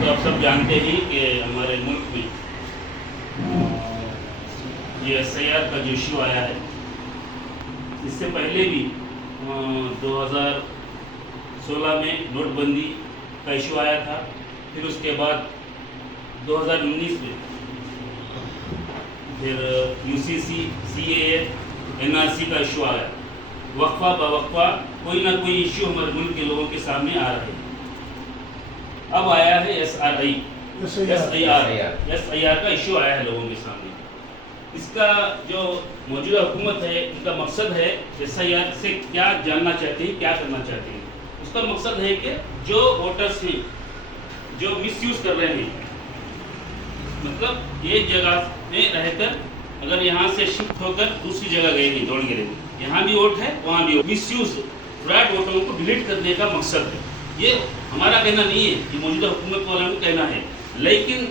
तो आप सब जानते ही कि हमारे मुल्क में ये SIR का जो इशू आया है, इससे पहले भी 2016 में नोटबंदी का इशू आया था। फिर उसके बाद 2019 में फिर UCC, CAA, NRC का इशू आया। वक्फा बवक्फा कोई ना कोई इशू हमारे मुल्क के लोगों के सामने आ रहे हैं। अब आया है SIR का इशू आया है लोगों के सामने। इसका जो मौजूदा हुकूमत है, उनका मकसद है SIR से क्या जानना चाहते हैं, क्या करना चाहते हैं। उसका मकसद है कि जो वोटर्स हैं जो मिसयूज़ कर रहे हैं, मतलब एक जगह में रहकर अगर यहाँ से शिफ्ट होकर दूसरी जगह गए नहीं, दौड़ गए, यहाँ भी वोट है वहाँ भी मिसयूज़ फ्रॉड वोटरों को डिलीट करने का मकसद है। ये हमारा कहना नहीं है, ये मौजूदा हुकूमत वालों का कहना है। लेकिन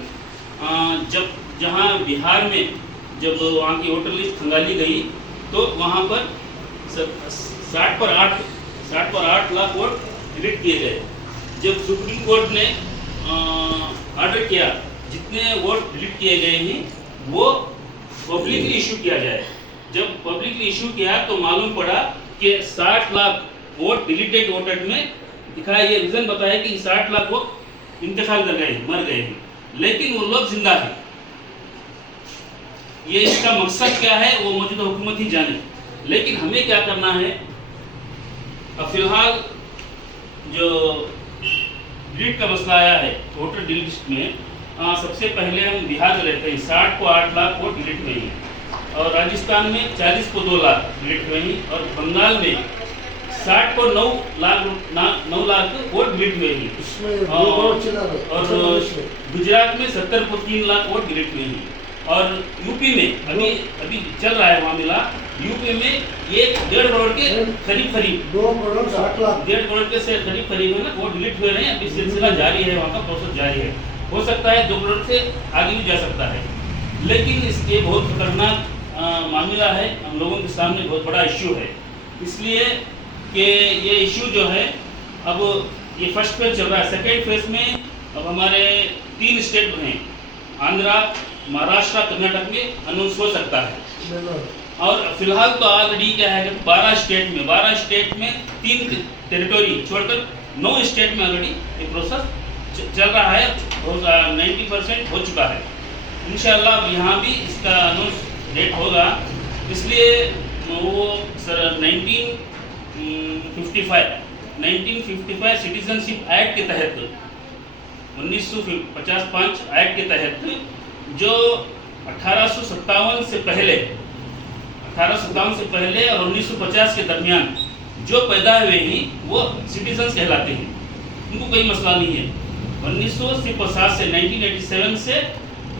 जब जहाँ बिहार में जब वहाँ की वोटर लिस्ट खंगाली गई तो वहाँ पर 60 पर 8 लाख वोट डिलीट किए गए। जब सुप्रीम कोर्ट ने ऑर्डर किया जितने वोट डिलीट किए गए हैं वो पब्लिकली इशू किया जाए। जब पब्लिकली इशू किया तो मालूम पड़ा कि 60 लाख वोट डिलीटेड वोटेड में दिखाया, ये रीज़न बताया कि 60 लाख वोट इंतकाल कर गए, मर गए हैं, लेकिन वो लोग जिंदा हैं। ये इसका मकसद क्या है वो मौजूदा हुकूमत ही जाने। लेकिन हमें क्या करना है, अब फिलहाल जो डिलीट का मसला आया है वोटर लिस्ट में, सबसे पहले हम बिहार में रहते हैं, 60 को 8 लाख वोट डिलीट हुए हैं, और राजस्थान में 40 को 2 लाख डिलीट हुए हैं, और बंगाल में 60 को 9 लाख वोट डिलीट हुए हैं, और गुजरात में 70 को 3 लाख वोट डिलीट हुए हैं, और यूपी में अभी चल रहा है मामला। यूपी में 1.5 करोड़ के करीब 1.5 करोड़ के से करीब है ना वोट डिलीट हुए हैं। अभी सिलसिला जारी है, वहाँ का प्रोसेस जारी है। हो सकता है 2 करोड़ से आगे भी जा सकता है। लेकिन इसके बहुत खतरनाक मामला है, हम लोगों के सामने बहुत बड़ा इश्यू है, इसलिए कि ये इशू जो है अब ये फर्स्ट फेज चल रहा है। सेकेंड फेज में अब हमारे 3 स्टेट हैं, आंध्रा, महाराष्ट्र, कर्नाटक में अनाउंस हो सकता है। और फिलहाल तो ऑलरेडी क्या है कि 12 स्टेट में 3 टेरिटोरी छोड़कर 9 स्टेट में ऑलरेडी ये प्रोसेस चल रहा है, 90% हो चुका है। इंशाल्लाह अब यहाँ भी इसका अनाउंस डेट होगा। इसलिए वो सर 1955 सिटीजनशिप एक्ट के तहत 1955 एक्ट के तहत जो 1857 से पहले और 1950 के दरमियान जो पैदा हुए हैं वो सिटीजन्स कहलाते हैं, उनको कोई मसला नहीं है। 1950 से 1987 से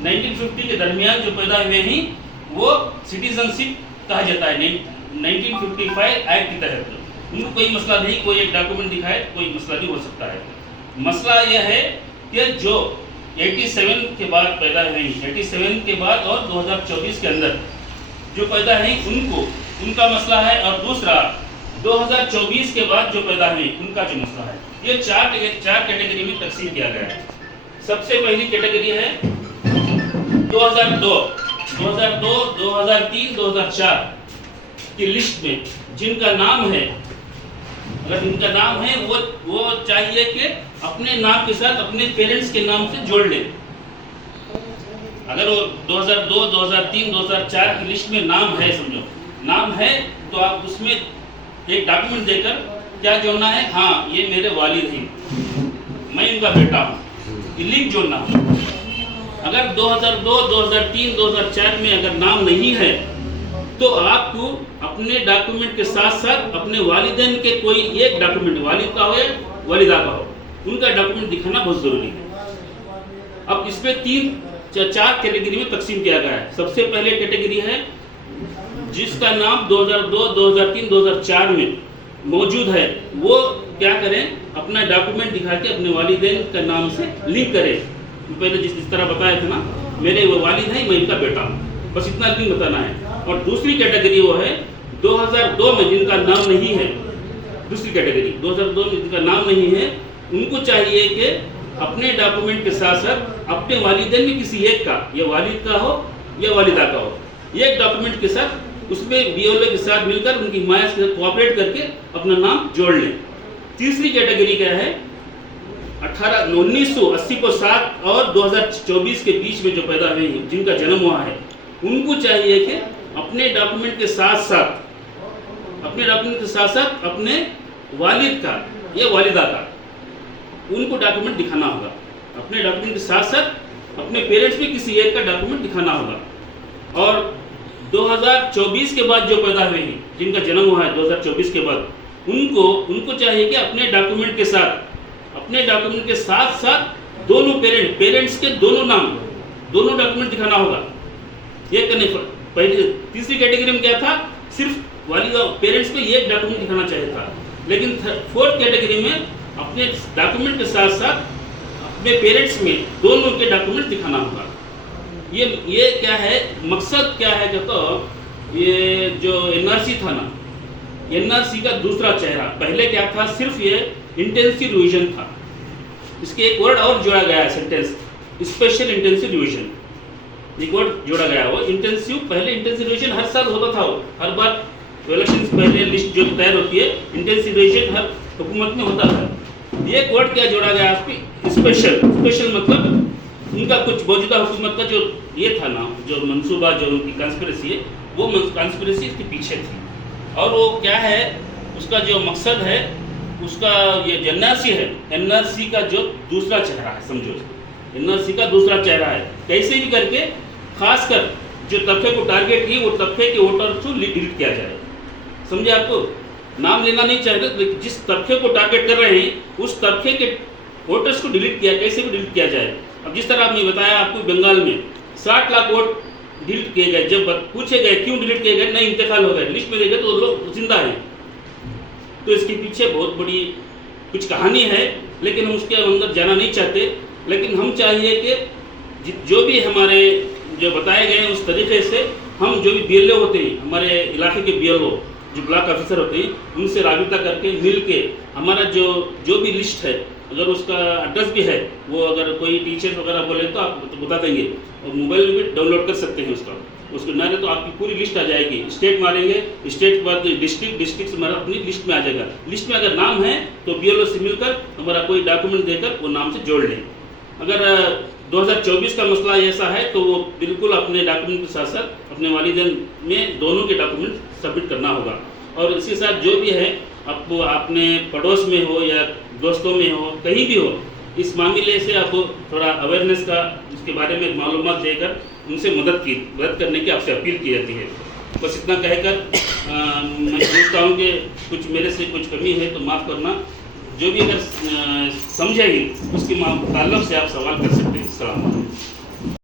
1950 के दरमियान जो पैदा हुए हैं वो सिटीजनशिप कहा जाता है 1955 एक्ट के तहत। उनको कोई मसला नहीं, कोई एक डॉक्यूमेंट दिखाए कोई मसला नहीं हो सकता है। मसला यह है कि जो 87 के बाद पैदा हुए, 87 के बाद और 2024 के अंदर जो पैदा हैं उनका मसला है, और दूसरा 2024 के बाद जो पैदा हुए उनका जो मसला है। ये चार कैटेगरी में तकसीम किया गया है। सबसे पहली कैटेगरी है 2002, 2003, 2004 की लिस्ट में जिनका नाम है, अगर जिनका नाम है वो चाहिए कि अपने नाम के साथ अपने पेरेंट्स के नाम से जोड़ ले। अगर वो 2002, 2003, 2004 की लिस्ट में नाम है, समझो नाम है, तो आप उसमें एक डॉक्यूमेंट देकर क्या जोड़ना है, हाँ ये मेरे वालिद हैं, मैं इनका बेटा हूँ, ये लिंक जोड़ना है। अगर 2002, 2003, 2004 में अगर नाम नहीं है तो आपको अपने डॉक्यूमेंट के साथ साथ अपने वालिदैन के कोई एक डॉक्यूमेंट, वालिद का हो या वालिदा का हो, उनका डॉक्यूमेंट दिखाना बहुत ज़रूरी है। अब इसमें 4 कैटेगरी में तकसीम किया गया है। सबसे पहले कैटेगरी है जिसका नाम 2002, 2003, 2004 में मौजूद है, वो क्या करें, अपना डॉक्यूमेंट दिखा के अपने वालिदैन का नाम से लिंक करें। पहले जिस तरह बताया था ना, मेरे वो वालिद हैं, मैं इनका बेटा हूँ, बस इतना लिंक बताना है। और दूसरी कैटेगरी वो है 2002 में जिनका नाम नहीं है, दूसरी कैटेगरी 2002 में जिनका नाम नहीं है, उनको चाहिए कि अपने डॉक्यूमेंट के साथ साथ अपने वालिदैन में किसी एक का, या वालिद का हो या वालिदा का हो, एक डॉक्यूमेंट के साथ उसमें बीएलओ के साथ मिलकर उनकी हिमायत से कोऑपरेट करके अपना नाम जोड़ लें। तीसरी कैटेगरी क्या है, 1980 को 7 और 2024 के बीच में जो पैदा हुए हैं, जिनका जन्म हुआ है, उनको चाहिए कि अपने डॉक्यूमेंट के साथ साथ अपने वालिद का या वालिदा का उनको डॉक्यूमेंट दिखाना होगा। अपने डॉक्यूमेंट के साथ साथ अपने पेरेंट्स में किसी एक का डॉक्यूमेंट दिखाना होगा। और 2024 के बाद जो पैदा हुए हैं, जिनका जन्म हुआ है 2024 के बाद, उनको चाहिए कि अपने डॉक्यूमेंट के साथ दोनों पेरेंट्स के दोनों नाम, दोनों डॉक्यूमेंट दिखाना होगा। ये करने पर पहले तीसरी कैटेगरी में क्या था, सिर्फ वालिदा पेरेंट्स में एक डॉक्यूमेंट दिखाना चाहिए था, लेकिन फोर्थ कैटेगरी में अपने डॉक्यूमेंट के साथ साथ अपने पेरेंट्स में दोनों के डॉक्यूमेंट दिखाना होगा। ये क्या है, मकसद क्या है कि तो ये जो एनआरसी था ना, एनआरसी का दूसरा चेहरा, पहले क्या था, सिर्फ ये इंटेंसिव रिवीजन था। इसके एक वर्ड और जोड़ा गया है, सेंटेंस, स्पेशल इंटेंसिव रिवीजन, एक वर्ड जोड़ा गया है। वो इंटेंसिव, पहले इंटेंसिव रिवीजन हर साल होता था, वो हर बार इलेक्शन से पहले लिस्ट जो तैयार होती है, इंटेंसिव रिवीजन हर हुकूमत में होता था। एक वर्ड क्या जोड़ा गया है, स्पेशल मतलब उनका कुछ मौजूदा हुकूमत का जो ये था ना, जो मंसूबा, जो उनकी कॉन्स्पिरेसी है, वो कॉन्स्पिरेसी इसके पीछे थी। और वो क्या है, उसका जो मकसद है, उसका ये एनआरसी है, एनआरसी का जो दूसरा चेहरा है, समझो एनआरसी का दूसरा चेहरा है। कैसे भी करके खासकर जो तबके को टारगेट किए, वो तबके के वोटर को डिलीट किया जाए। समझे, आपको नाम लेना नहीं चाहिए, लेकिन जिस तबके को टारगेट कर रहे हैं, उस तबके के वोटर्स को डिलीट किया, कैसे भी डिलीट किया जाए। अब जिस तरह आपने बताया, आपको बंगाल में 60 लाख वोट डिलीट किए गए, जब पूछे गए क्यों डिलीट किए गए, नहीं इंतकाल हो गए, लिस्ट में रह गए तो लोग जिंदा हैं। तो इसके पीछे बहुत बड़ी कुछ कहानी है, लेकिन हम उसके अंदर जाना नहीं चाहते। लेकिन हम चाहिए कि जो भी हमारे जो बताए गए हैं, उस तरीके से हम जो भी बीएलओ होते हैं, हमारे इलाके के बीएलओ जो ब्लॉक ऑफिसर होते हैं, उनसे राबिता करके मिल के हमारा जो भी लिस्ट है, अगर उसका एड्रेस भी है, वो अगर कोई टीचर वगैरह बोले तो आप तो बता देंगे, और मोबाइल में भी डाउनलोड कर सकते हैं उसको ना, तो आपकी पूरी लिस्ट आ जाएगी। स्टेट मारेंगे, स्टेट के बाद डिस्ट्रिक्ट से हमारा अपनी लिस्ट में आ जाएगा। लिस्ट में अगर नाम है तो बीएलओ से मिलकर हमारा कोई डॉक्यूमेंट देकर वो नाम से जोड़ लें। अगर 2024 का मसला ऐसा है तो वो बिल्कुल अपने डॉक्यूमेंट के साथ साथ अपने वालिदैन में दोनों के डॉक्यूमेंट सबमिट करना होगा। और इसी साथ जो भी है, आपको अपने पड़ोस में हो या दोस्तों में हो, कहीं भी हो, इस मामले से आपको थोड़ा अवेयरनेस का इसके बारे में मालूमात देकर उनसे मदद करने की आपसे अपील की जाती है। बस इतना कहकर मैं समझता हूँ कि कुछ मेरे से कुछ कमी है तो माफ़ करना। जो भी अगर समझेगी उसके ताल्लुक़ से आप सवाल कर सकते हैं। अस्सलाम वालेकुम।